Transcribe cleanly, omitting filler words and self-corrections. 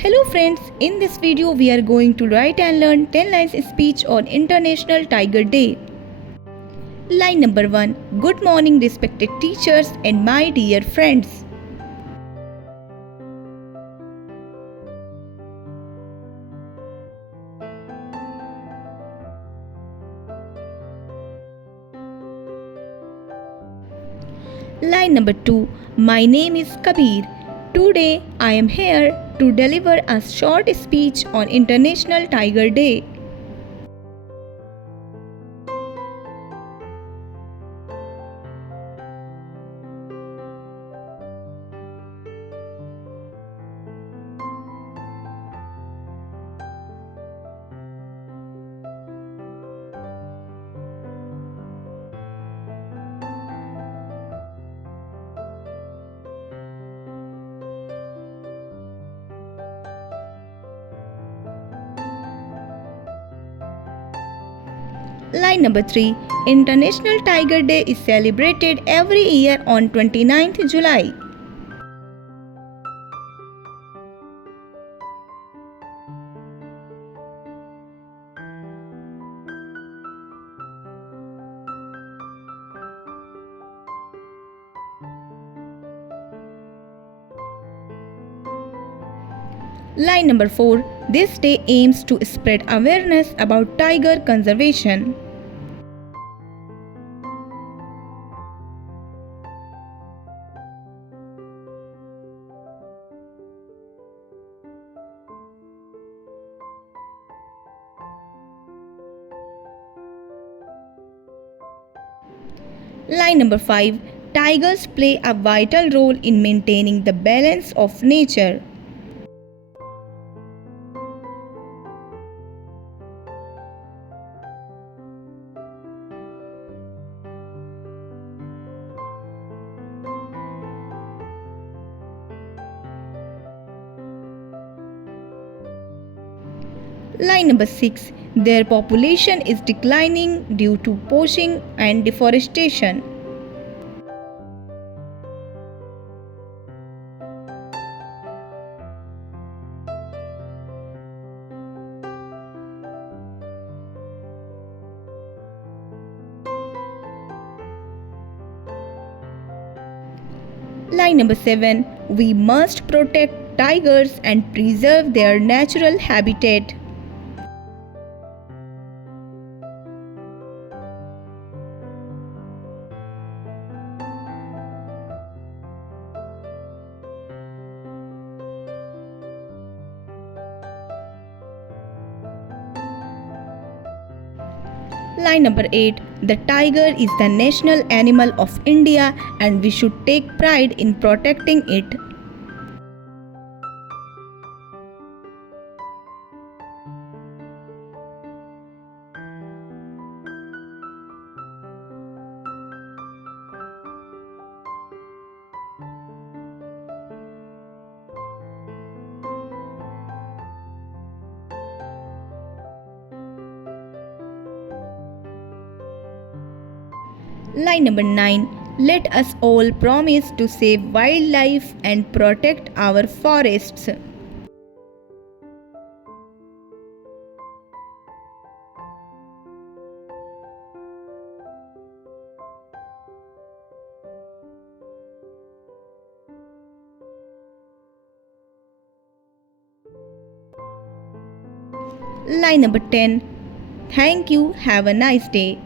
Hello friends, in this video we are going to write and learn 10 lines speech on International Tiger Day. Line number 1. Good morning respected teachers and my dear friends. Line number 2. My name is Kabir. Today I am here to deliver a short speech on International Tiger Day. Line number 3. International Tiger Day is celebrated every year on 29th July. Line number 4. This day aims to spread awareness about tiger conservation. Line number 5. Tigers play a vital role in maintaining the balance of nature. Line number 6. Their population is declining due to poaching and deforestation. Line number 7. We must protect tigers and preserve their natural habitat. Line number 8. The tiger is the national animal of India and we should take pride in protecting it. Line number 9. Let us all promise to save wildlife and protect our forests. Line number 10. Thank you. Have a nice day.